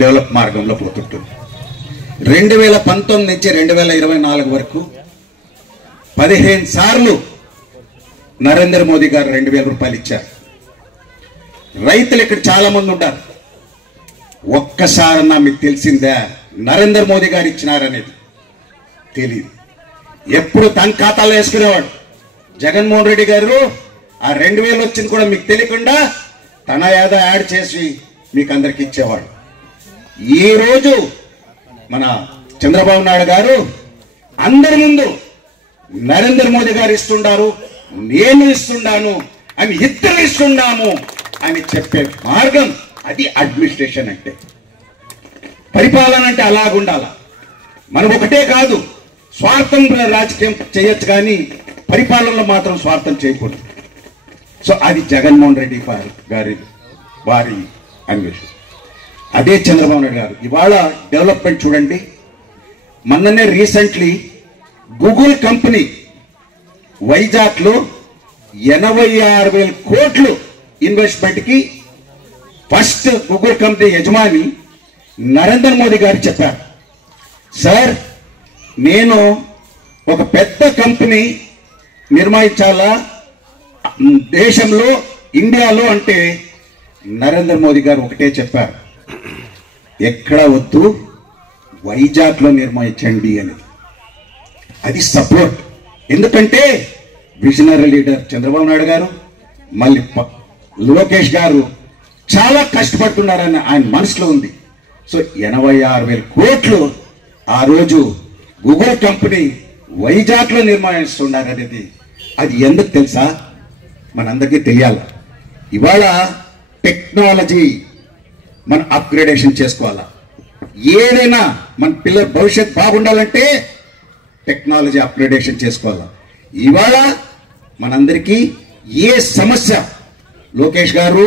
Develop మార్గంలో పోతుంటుంది. 2019 నుంచి 2024 వరకు 15 సార్లు నరేంద్ర మోదీ గారు 2,000 రూపాయలు ఇచ్చారు. రైతులు ఇక్కడ చాలా మంది ఉంటారు. ఒక్కసారన్నా మీకు తెలిసిందా నరేంద్ర మోదీ గారు ఇచ్చినారనేది? తెలియదు. ఎప్పుడు తన ఖాతాలో వేసుకునేవాడు. జగన్మోహన్ రెడ్డి గారు ఆ 2,000 వచ్చింది కూడా మీకు తెలియకుండా తన ఏదో యాడ్ చేసి మీకు అందరికి ఇచ్చేవాడు. ఈ రోజు మన చంద్రబాబు నాయుడు గారు అందరి ముందు నరేంద్ర మోదీ గారు ఇస్తుండారు, నేను ఇస్తున్నాను అని, ఇద్దరు ఇస్తున్నాము అని చెప్పే మార్గం అది అడ్మినిస్ట్రేషన్ అంటే. పరిపాలన అంటే అలాగుండాల. మనం ఒకటే కాదు, స్వార్థం రాజకీయం చేయొచ్చు కానీ పరిపాలనలో మాత్రం స్వార్థం చేయకూడదు. సో అది జగన్మోహన్ రెడ్డి గారి వారి అన్వేషణ. అదే చంద్రబాబు నాయుడు గారు ఇవాళ డెవలప్మెంట్ చూడండి. మొన్ననే రీసెంట్లీ గూగుల్ కంపెనీ వైజాగ్లో 86,000 కోట్లు ఇన్వెస్ట్మెంట్కి ఫస్ట్ గూగుల్ కంపెనీ యజమాని నరేంద్ర మోదీ గారు చెప్పారు, సార్ నేను ఒక పెద్ద కంపెనీ నిర్మించాలా దేశంలో, ఇండియాలో అంటే నరేంద్ర మోదీ గారు ఒకటే చెప్పారు, ఎక్కడ వద్దు వైజాగ్లో నిర్మించండి అని. అది సపోర్ట్. ఎందుకంటే విజనరీ లీడర్ చంద్రబాబు నాయుడు గారు, మళ్ళీ లోకేష్ గారు చాలా కష్టపడుతున్నారని ఆయన మనసులో ఉంది. సో 86,000 కోట్లు ఆ రోజు గూగుల్ కంపెనీ వైజాగ్లో నిర్మిస్తున్నారు అనేది అది ఎందుకు తెలుసా? మనందరికీ తెలియాలి. ఇవాళ టెక్నాలజీ మనం అప్గ్రేడేషన్ చేసుకోవాలా. ఏదైనా మన పిల్లల భవిష్యత్ బాగుండాలంటే టెక్నాలజీ అప్గ్రేడేషన్ చేసుకోవాలా. ఇవాళ మనందరికీ ఏ సమస్య, లోకేష్ గారు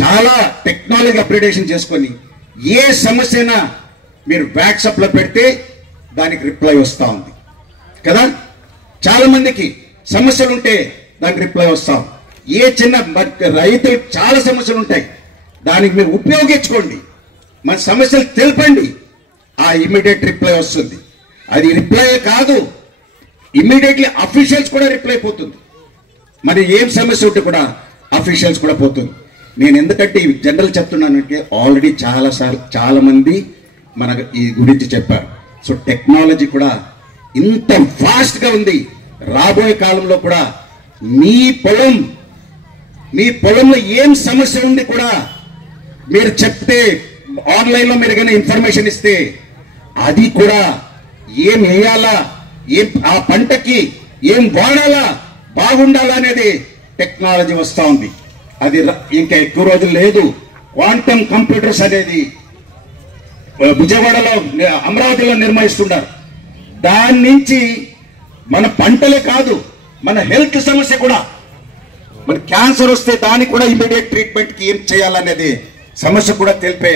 చాలా టెక్నాలజీ అప్గ్రేడేషన్ చేసుకొని ఏ సమస్య అయినా మీరు వాట్సాప్లో పెడితే దానికి రిప్లై వస్తూ ఉంది కదా. చాలా మందికి సమస్యలు ఉంటే దానికి రిప్లై వస్తాం. ఏ చిన్న రైతులకు చాలా సమస్యలు ఉంటాయి, దానికి మీరు ఉపయోగించుకోండి, మన సమస్యలు తెలపండి, ఆ ఇమ్మీడియట్ రిప్లై వస్తుంది. అది రిప్లై కాదు, ఇమ్మీడియట్లీ అఫీషియల్స్ కూడా రిప్లై పోతుంది. మరి ఏం సమస్య ఉంటే కూడా అఫీషియల్స్ కూడా పోతుంది. నేను ఎందుకంటే ఈ జనరల్ చెప్తున్నానంటే ఆల్రెడీ చాలా మంది మనకు ఈ గురించి చెప్పారు. సో టెక్నాలజీ కూడా ఇంత ఫాస్ట్గా ఉంది. రాబోయే కాలంలో కూడా మీ పొలంలో ఏం సమస్య ఉంది కూడా మీరు చెప్తే, ఆన్లైన్లో మీరు ఏమైనా ఇన్ఫర్మేషన్ ఇస్తే అది కూడా ఏం వేయాలా, ఏం ఆ పంటకి ఏం వాడాలా, బాగుండాలా అనేది టెక్నాలజీ వస్తూ ఉంది. అది ఇంకా ఎక్కువ రోజులు లేదు. క్వాంటమ్ కంప్యూటర్స్ అనేది విజయవాడలో, అమరావతిలో నిర్మిస్తున్నారు. దాని నుంచి మన పంటలే కాదు, మన హెల్త్ సమస్య కూడా, మన క్యాన్సర్ వస్తే దానికి కూడా ఇమీడియట్ ట్రీట్మెంట్కి ఏం చేయాలనేది సమస్య కూడా తెలిపే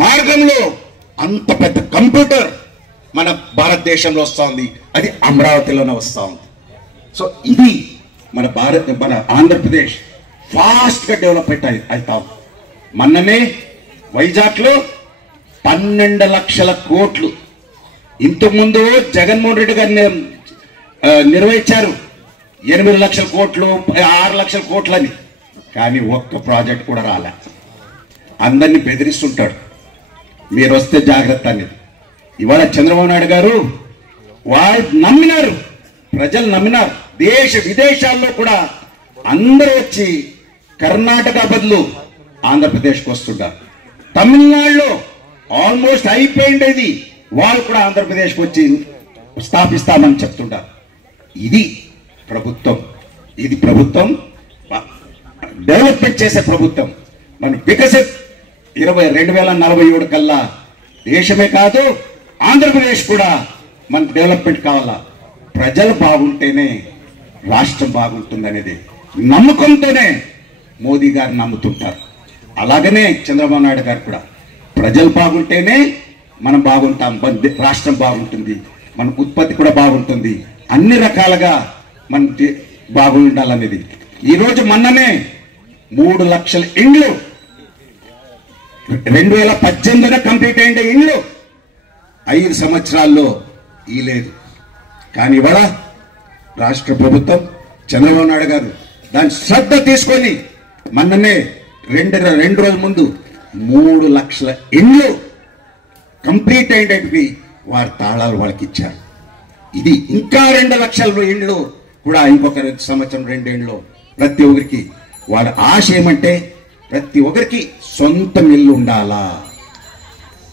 మార్గంలో అంత పెద్ద కంప్యూటర్ మన భారతదేశంలో వస్తూ ఉంది. అది అమరావతిలోనే వస్తూ ఉంది. సో ఇది మన ఆంధ్రప్రదేశ్ ఫాస్ట్గా డెవలప్మెంట్ అవుతాం. మొన్ననే వైజాగ్లో 12 లక్షల కోట్లు, ఇంతకుముందు జగన్మోహన్ రెడ్డి గారు నిర్వహించారు 8 లక్షల కోట్లు, 6 లక్షల కోట్లు అని. కానీ ఒక్క ప్రాజెక్ట్ కూడా రాలే. అందరినీ బెదిరిస్తుంటాడు, మీరు వస్తే జాగ్రత్త అనేది. ఇవాళ చంద్రబాబు నాయుడు గారు వాళ్ళు నమ్మినారు, ప్రజలు నమ్మినారు. దేశ విదేశాల్లో కూడా అందరూ వచ్చి కర్ణాటక బదులు ఆంధ్రప్రదేశ్కి వస్తుంటారు. తమిళనాడులో ఆల్మోస్ట్ అయిపోయింది, వాళ్ళు కూడా ఆంధ్రప్రదేశ్కి వచ్చి స్థాపిస్తామని చెప్తుంటారు. ఇది ప్రభుత్వం. ఇది ప్రభుత్వం డెవలప్మెంట్ చేసే ప్రభుత్వం. మనం వికసిత్ 2047 కల్లా దేశమే కాదు ఆంధ్రప్రదేశ్ కూడా మనకు డెవలప్మెంట్ కావాలా. ప్రజలు బాగుంటేనే రాష్ట్రం బాగుంటుంది అనేది నమ్మకంతోనే మోదీ గారు నమ్ముతుంటారు. అలాగనే చంద్రబాబు నాయుడు గారు కూడా ప్రజలు బాగుంటేనే మనం బాగుంటాం, రాష్ట్రం బాగుంటుంది, మన ఉత్పత్తి కూడా బాగుంటుంది, అన్ని రకాలుగా మన బాగుండాలనేది. ఈరోజు మొన్ననే 3 లక్షల ఇండ్లు 2018 కంప్లీట్ అయిన ఇల్లు 5 సంవత్సరాల్లో ఈ లేదు. కానీ ఇవాళ రాష్ట్ర ప్రభుత్వం చంద్రబాబు నాయుడు గారు దాని శ్రద్ధ తీసుకొని మొన్ననే రెండు రోజుల ముందు 3 లక్షల ఇళ్ళు కంప్లీట్ అయినవి వారి తాళాలు వాళ్ళకి ఇచ్చారు. ఇది ఇంకా 2 లక్షల ఇళ్ళు కూడా ఇంకొక సంవత్సరం 2 ఏళ్ళలో ప్రతి ఒక్కరికి వాడు ఆశ ఏమంటే ప్రతి ఒక్కరికి సొంత ఇల్లు ఉండాలా,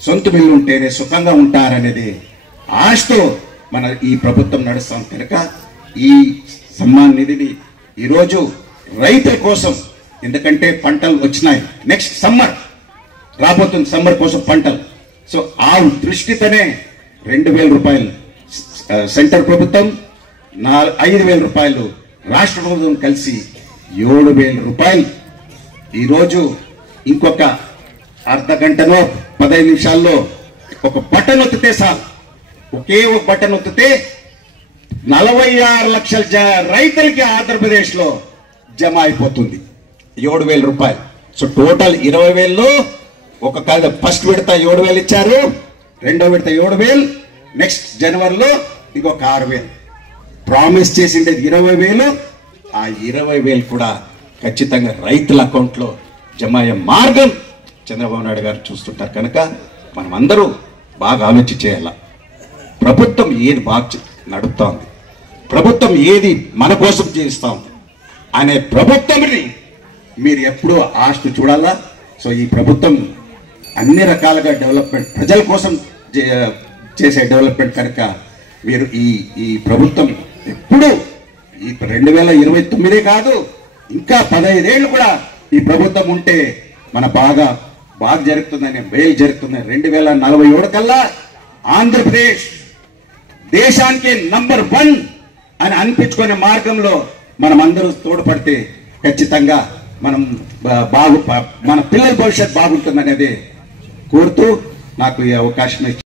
సొంత ఇల్లు ఉంటేనే సుఖంగా ఉంటారనేది ఆశతో మన ఈ ప్రభుత్వం నడుస్తాం కనుక ఈ సమ్మాన్ నిధిని ఈరోజు రైతుల కోసం, ఎందుకంటే పంటలు వచ్చినాయి, నెక్స్ట్ సమ్మర్ రాబోతుంది, సమ్మర్ కోసం పంటలు. సో ఆ దృష్టితోనే 2,000 రూపాయలు సెంటర్ ప్రభుత్వం, 5,000 రూపాయలు రాష్ట్ర ప్రభుత్వం కలిసి 7,000 రూపాయలు ఈరోజు ఇంకొక అర్ధ గంటలో 15 నిమిషాల్లో ఒక బటన్ ఒత్తితే చాలు, ఒకే ఒక బటన్ ఒత్తితే 46 లక్షల రైతులకి ఆంధ్రప్రదేశ్ లో జమ అయిపోతుంది 7,000 రూపాయలు. సో టోటల్ 20,000లో ఒక కాదు, ఫస్ట్ విడత 7,000 ఇచ్చారు, రెండో విడత 7,000, నెక్స్ట్ జనవరిలో ఇంకొక 6,000. ప్రామిస్ చేసిండేది 20,000, ఆ 20,000 కూడా ఖచ్చితంగా రైతుల అకౌంట్లో జమ అయ్యే మార్గం చంద్రబాబు నాయుడు గారు చూస్తుంటారు కనుక మనం అందరూ బాగా ఆలోచన చేయాల. ప్రభుత్వం ఏది బాగా నడుపుతా ఉంది, ప్రభుత్వం ఏది మన కోసం చేస్తా ఉంది అనే ప్రభుత్వంని మీరు ఎప్పుడూ ఆశ చూడాలా. సో ఈ ప్రభుత్వం అన్ని రకాలుగా డెవలప్మెంట్, ప్రజల కోసం చేసే డెవలప్మెంట్ కనుక మీరు ఈ ప్రభుత్వం ఎప్పుడు ఈ 2029 కాదు, ఇంకా 15 ఏళ్ళు కూడా ఈ ప్రభుత్వం ఉంటే మన బాగా జరుగుతుందని, మేలు జరుగుతుందని. 2047 కల్లా ఆంధ్రప్రదేశ్ దేశానికి నంబర్ 1 అని అనిపించుకునే మార్గంలో మనం అందరూ తోడ్పడితే ఖచ్చితంగా మనం మన పిల్లల భవిష్యత్ బాగుంటుందనేది కోరుతూ నాకు ఈ అవకాశం